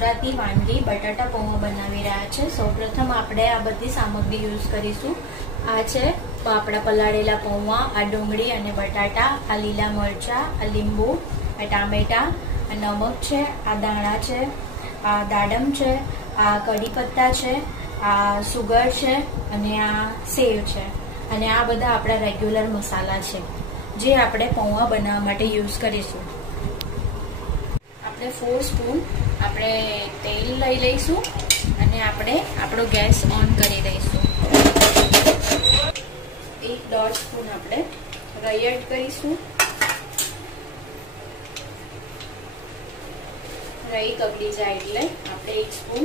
ગુજરાતી વાનગી બટાટા પૌવા બનાવી રહ્યા છે। સૌપ્રથમ આપણે આ બધી સામગ્રી યુઝ કરીશું। આ છે આપણા પલાળેલા પૌવા, આ ડુંગળી અને બટાટા, આ લીલા મરચા, આ લીંબુ, આ ટામેટા, આ નમક છે, આ દાણા છે, આ દાડમ છે, આ કઢી પત્તા છે, આ સુગર છે અને આ સેવ છે અને આ બધા આપણા રેગ્યુલર મસાલા છે જે આપણે પૌવા બનાવવા માટે યુઝ કરીશું। આપણે 4 સ્પૂન આપણે તેલ લઈ લઈશું અને આપણે આપણો ગેસ ઓન કરી દઈશું। 1.5 સ્પૂન આપણે રાઈ એડ કરીશું। રાઈ તગડી જાય એટલે આપણે 1 સ્પૂન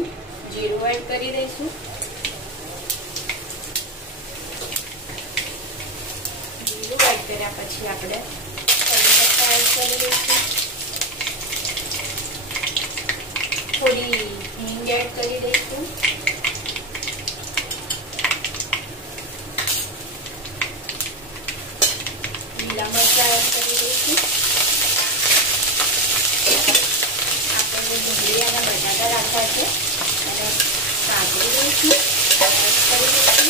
જીરું એડ કરી દઈશું। જીરું એડ કર્યા પછી આપણે કઢી પત્તા એડ કરી દઈશું। થોડી હિંગ એડ કરી દઈશું। લીલા મરચા એડ કરી દઈશું। આપણે ડુંગળી અને બટાટા રાખ્યા છે અને કાઢી દઈશું, એડ કરી દઈશું।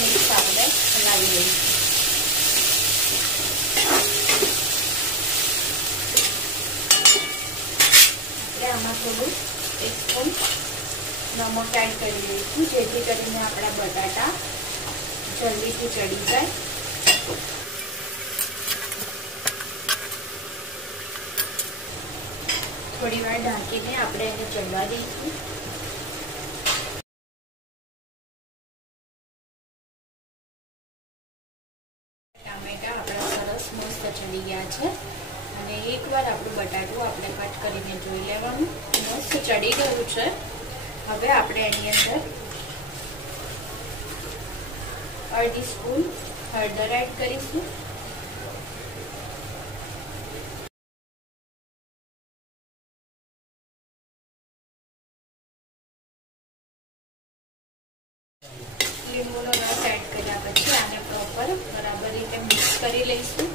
મિક્સ આપણે હલાવી દઈશું। આમાં થોડું 1 સ્પૂન નમક એડ કરી દઈશું જેથી કરીને આપણા બટાટા જલ્દીથી ચડી જાય। થોડી વાર ઢાંકીને આપણે એને ચડવા દઈશું। ટામેટા આપણા સરસ મસ્ત ચડી ગયા છે અને એકવાર આપણું બટાટું આપણે કટ કરીને જોઈ લેવાનું, મસ્ત ચડી ગયું છે। હવે આપણે એની અંદર 1/2 સ્પૂન હળદર એડ કરીશું। લીંબુનો રસ એડ કર્યા પછી આને પ્રોપર બરાબર રીતે મિક્સ કરી લઈશું।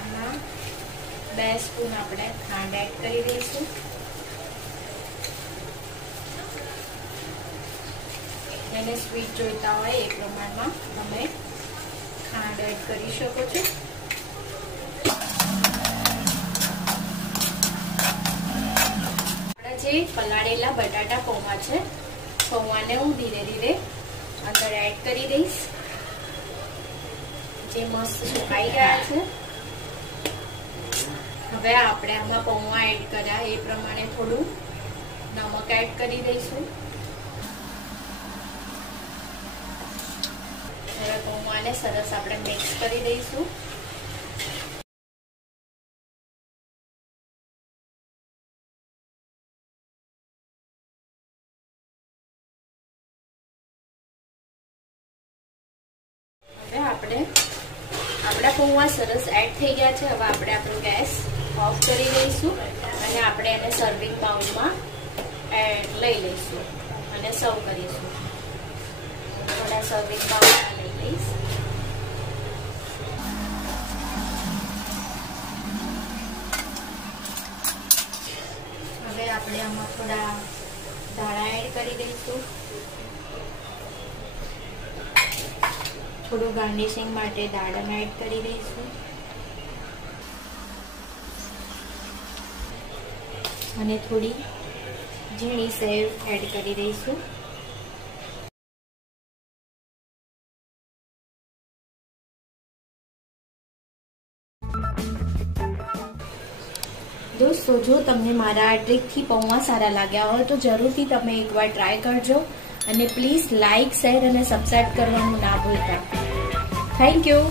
આમાં 2 સ્પૂન આપણે ખાંડ એડ કરી દઈશું। એને સ્વીટ જોઈતા હોય એ પ્રમાણમાં તમે ખાંડ એડ કરી શકો છો। જે પલાળેલા બટાટા પૌવા છે, પૌવાને હું ધીરે ધીરે અંદર એડ કરી દઈશ, જે મસ્ત સુકાઈ ગયા છે। હવે આપણે આમાં પૌવા એડ કર્યા એ પ્રમાણે થોડું નમક એડ કરી દઈશું। હવે પૌવાને સરસ આપણે મિક્સ કરી દઈશું। આપણા પૌવા સરસ એડ થઈ ગયા છે। હવે આપણે આપણો ગેસ ઓફ કરી દઈશું અને આપણે એને સર્વિંગ બાઉલમાં લઈ લઈશું અને સર્વ કરીશું। થોડા સર્વિંગ બાઉલમાં લઈ લઈશ। હવે આપણે આમાં થોડા ધાણા એડ કરી દઈશું। થોડું ગાર્નિશિંગ માટે દાડમ એડ કરી દઈશું અને થોડી ઝીણી સેવ એડ કરી દઈશું। દોસ્તો, જો તમને મારા આ ટ્રીકથી પૌવા સારા લાગ્યા હોય તો જરૂરથી તમે એકવાર ટ્રાય કરજો અને પ્લીઝ લાઇક, શેર અને સબસ્ક્રાઇબ કરવાનું ના ભૂલતા। Thank you.